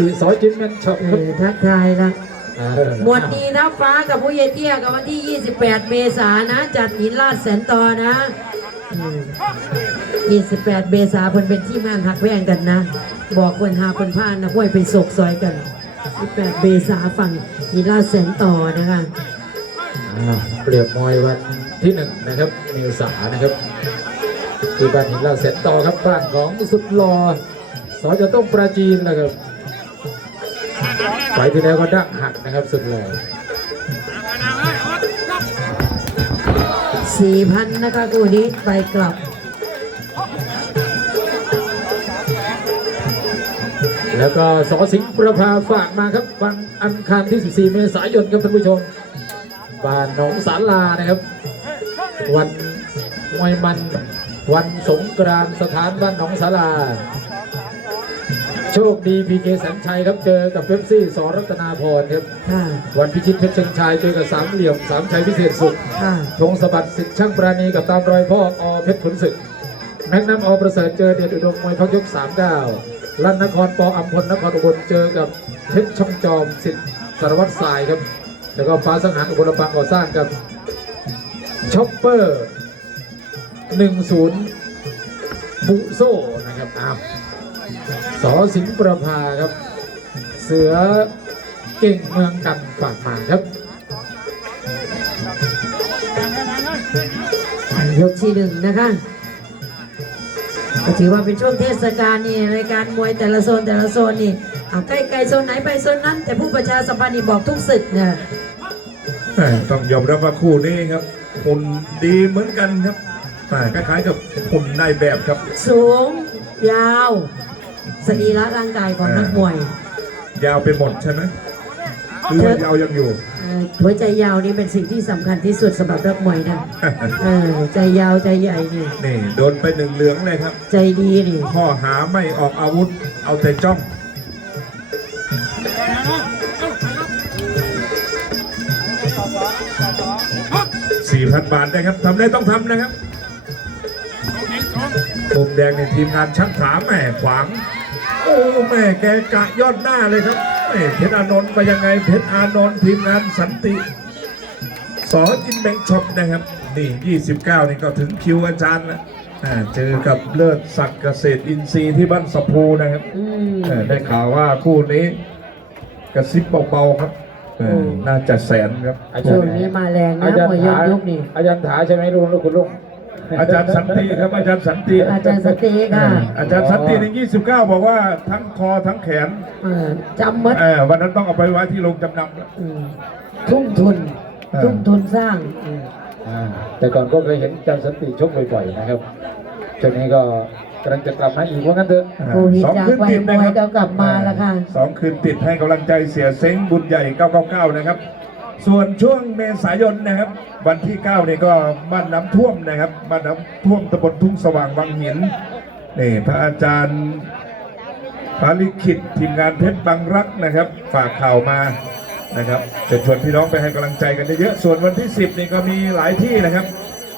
ตีสอยจิ้มกันช็อปเออทักทายละอ่าหมวดนี้นะฟ้ากับผู้เยเตี้ยกับวันที่ 28 เมษายนนะ จัดหินลาดแสนตอนะอืม28 เมษายนเพิ่นเป็นที่มานหักแว่งกันนะ บอกคนหาคนพานนะห้วยไปโศกซอยกัน 28 เมษายนฝั่งหินลาดแสนตอนะคะอ่าเปรียบมวยวันที่หนึ่งนะครับเมษานะครับที่บ้านหินลาดเสร็จต่อครับบ้านของสุดหลอสอจะต้องปราจีนนะครับ ไฟที่แล้วก็ดั้งหักนะครับสุดหล่อ4,000นะคะคู่นี้ไปกลับ แล้วก็สอสิงห์ประภาฝากมาครับวันอังคารที่ 14 เมษายนครับท่านผู้ชม บ้านหนองสาลานะครับ วันมวยมัน วันสงกรานต์สถานบ้านหนองสาลา โชคดีพีเคแสนชัยครับเจอกับเป๊ปซี่สอรัตนาพรครับค่ะวันพิชิตเพชรเชียงชายเจอกับสามเหลี่ยมสามชัยพิเศษสุขค่ะธงสะบัดสิทธิ์ช่างปราณีกับตามรอยพ่ออเพชรขุนศึกแม็กนัมอประเสริฐเจอเดชอุดมมวยพักยกสามดาวลั่นนครปออัมพลนครอุบลเจอกับเพชรช่องจอมสิทธิ์สารวัตรสายครับ แล้วก็ฟ้าสังหารอุบลปังก่อสร้างกับช็อปเปอร์หนึ่งศูนย์บุโซ่นะครับอ้าว สอสิงห์ประภาครับ เสือเก่งเมืองกันฝากมาครับยกที่หนึ่งนะคะก็ถือว่าเป็นช่วงเทศกาลนี่รายการมวยแต่ละโซนแต่ละโซนนี่เอาใกล้ๆโซนไหนไปโซนนั้น แต่ผู้ประชาสัมพันธ์นี่บอกทุกศึกเนี่ยแหม่ต้องยอมรับว่าคู่นี้ครับหุ่นดีเหมือนกันครับแหม่คล้ายๆกับหุ่นนายแบบครับ สูง ยาว สรีระร่างกายของนักมวย ยาวไปหมดใช่ไหมหรือว่ายาวยังอยู่เอ่อหัวใจยาวนี่เป็นสิ่งที่สำคัญที่สุดสำหรับนักมวยนะเออใจยาวใจใหญ่นี่นี่โดนไปหนึ่งเหลืองเลยครับ ใจดีนี่ข้อหาไม่ออกอาวุธ เอาแต่จ้อง4,000บาทนะครับทำได้ต้องทำนะครับมุมแดงในทีมงานช่างขาแหม่ขวางโอ้ แม่แกกะยอดหน้าเลยครับแม่เพชรอานนท์ไปยังไงเพชรอานนท์ทีมงานสันติสอจินแบงช็อปนะครับนี่29 นี่ก็ถึงคิวอาจารย์แล้วอ่าเจอกับเลิศศักดิ์เกษตรอินทรีย์ที่บ้านสะพูนะครับอืมเออได้ข่าวว่าคู่นี้กระซิบเบาๆครับเอออืมน่าจะแสนครับช่วงนี้มาแรงนะอาจารมวยย์ยอถาดยุคนี่อาจารย์ถาใช่ไหมลุงลูกคุณลุง อาจารย์สันติครับอาจารย์สันติอาจารย์สติเอค่ะออาจารย์สันติใน29 บอกว่าทั้งคอทั้งแขนเออจำมัดเออวันนั้นต้องเอาไปไว้ที่โรงจำนำแล้ว อืมทุ่มทุน เออ ทุ่มทุนสร้างอืมอ่าแต่ก่อนก็เคยเห็นอาจารย์สันติชกบ่อยๆนะครับช่วงนี้ก็กำลังจะกลับมาอีกว่างั้นเถอะโควิดสองจากคืนไปติดมนะวยครับก็กลับมาแล้วค่ะ สองคืนติดให้กำลังใจเสียเซ้งบุญใหญ่ 999 นะครับ ส่วนช่วงเมษายนนะครับ วันที่9นี่ก็บ้านน้ำท่วมนะครับบ้านน้ำท่วมตำบลทุ่งสว่างวังหินนี่พระอาจารย์พระลิขิตทีมงานเพชรบางรักนะครับ ฝากข่าวมานะครับเชิญชวนพี่น้องไปให้กำลังใจกันเยอะๆส่วนวันที่ 10นี่ก็มีหลายที่นะครับ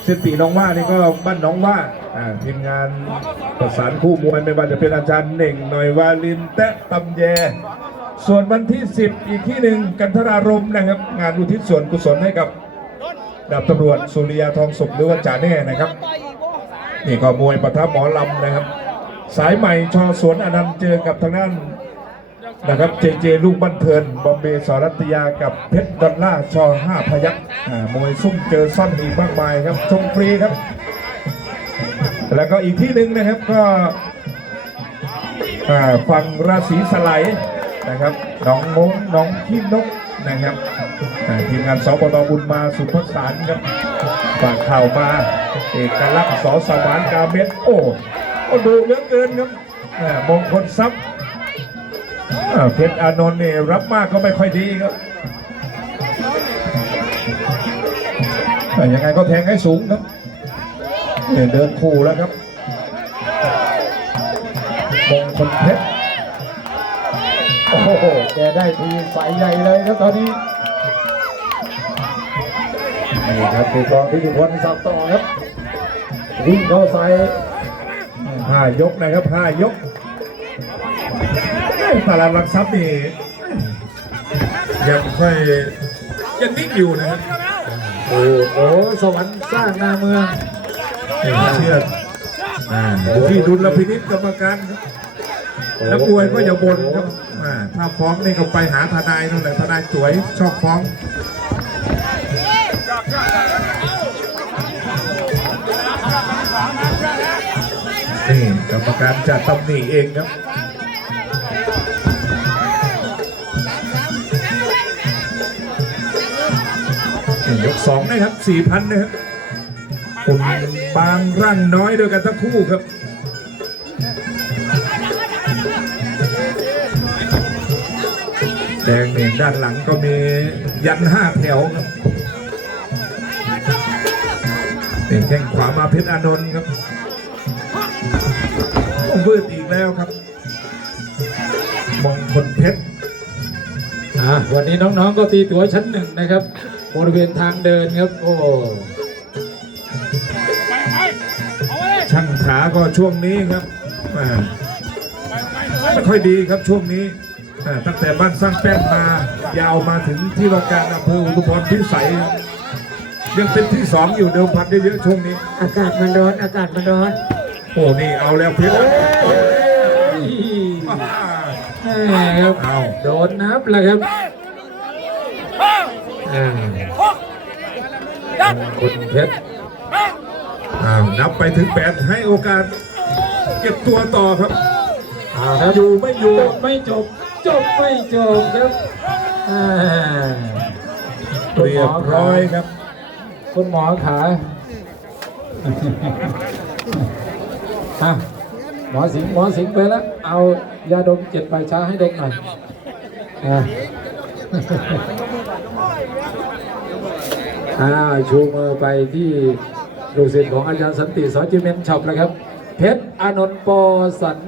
สิติน้องว่านี่ก็บ้านน้องว่าอ่าทีมงานประสานคู่มวยไม่ว่าจะเป็นอาจารย์เหน่งหน่อยวาลินแตะตำแย ส่วนวันที่ 10 อีกที่หนึ่งกันทรารมนะครับ งานอุทิศส่วนกุศลให้กับดาบตำรวจสุริยาทองสุขหรือว่าจ่าแน่นะครับ นี่ก็มวยปะทะหมอลำนะครับ สายใหม่ชอสวนอนันต์เจอกับทางด้านนะครับเจเจลูกบ้านเพลินบอมเบย์สรัตยากับเพชรดอลล่าชอห้าพยักษ์อ่ามวยซุ่มเจอซ่อนอีกมากมายครับชมฟรีครับ แล้วก็อีกที่หนึ่งนะครับก็อ่าฝั่งราศีสไลด์ นะครับน้องมงน้องขี้นกนะครับทีมงานสปตบุญมาสุภสารครับฝากข่าวมาเอกลักษณ์สอสมานกาเม็ดโอ้โอ้ดูเหลือเกินครับมงคลทรัพย์เพชรอานนท์เนี่ยรับมากก็ไม่ค่อยดีครับแต่ยังไงก็แทงให้สูงครับเนี่ยเดินคู่แล้วครับมงคลเพชร โอ้โห แกได้ทีใสใหญ่เลยครับตอนนี้นี่ครับผู้กองที่ทุกคนสับต่อครับวิ่งเข้าใส่ห้ายกนะครับห้ายกตลาดหลักทรัพย์นี่ยังค่อยยังนิ่งอยู่นะครับโอ้โหสวรรค์สร้างหน้าเมืองเชื่ออ่าอยู่ที่ดุลพินิจกรรมการครับ นักมวยก็อย่าบ่นครับอ่าถ้าฟ้องนี่ก็ไปหาทนายนั่นแหละทนายสวยชอบฟ้องนี่กรรมการจะตำหนิเองครับนี่ยกสองนะครับสี่พันนะครับผมบางร่างน้อยด้วยกันทั้งคู่ครับ แดงเนี่ยด้านหลังก็มียันห้าแถวครับเป็นแข้งขวามาเพชรอานนท์ครับโอ้วืดอีกแล้วครับ มองคนเพชรอะวันนี้น้องๆก็ตีตั๋วชั้นหนึ่งนะครับบริเวณทางเดินครับ โอ้ช่างขาก็ช่วงนี้ครับอ่าไม่ค่อยดีครับช่วงนี้อ่า ตั้งแต่บ้านสร้างแป้งมายาวมาถึงที่ว่าการอำเภออุทุมพรพิสัยครับยังเป็นที่สองอยู่เดิมพันได้เยอะช่วงนี้ อากาศมันร้อนอากาศมันร้อน โอ้นี่เอาแล้วเพชรแม่ครับเอาโดนนับแล้วครับอ่าคุณเพชรเอานับไปถึงแปดให้โอกาส เก็บตัวต่อครับเอาครับอยู่ไม่อยู่จบไม่จบ จบไม่จบครับอ่าเรียบร้อยครับ คุณหมอขาอะหมอสิงห์หมอสิงห์ไปแล้ว เอายาดมเจ็ดใบช้าให้ดมหน่อยอะอ่าชูมือไปที่ลูกศิษย์ของอาจารย์สันติสอจิเมนช็อปแล้วครับ เพชรอานนท์ปอสัน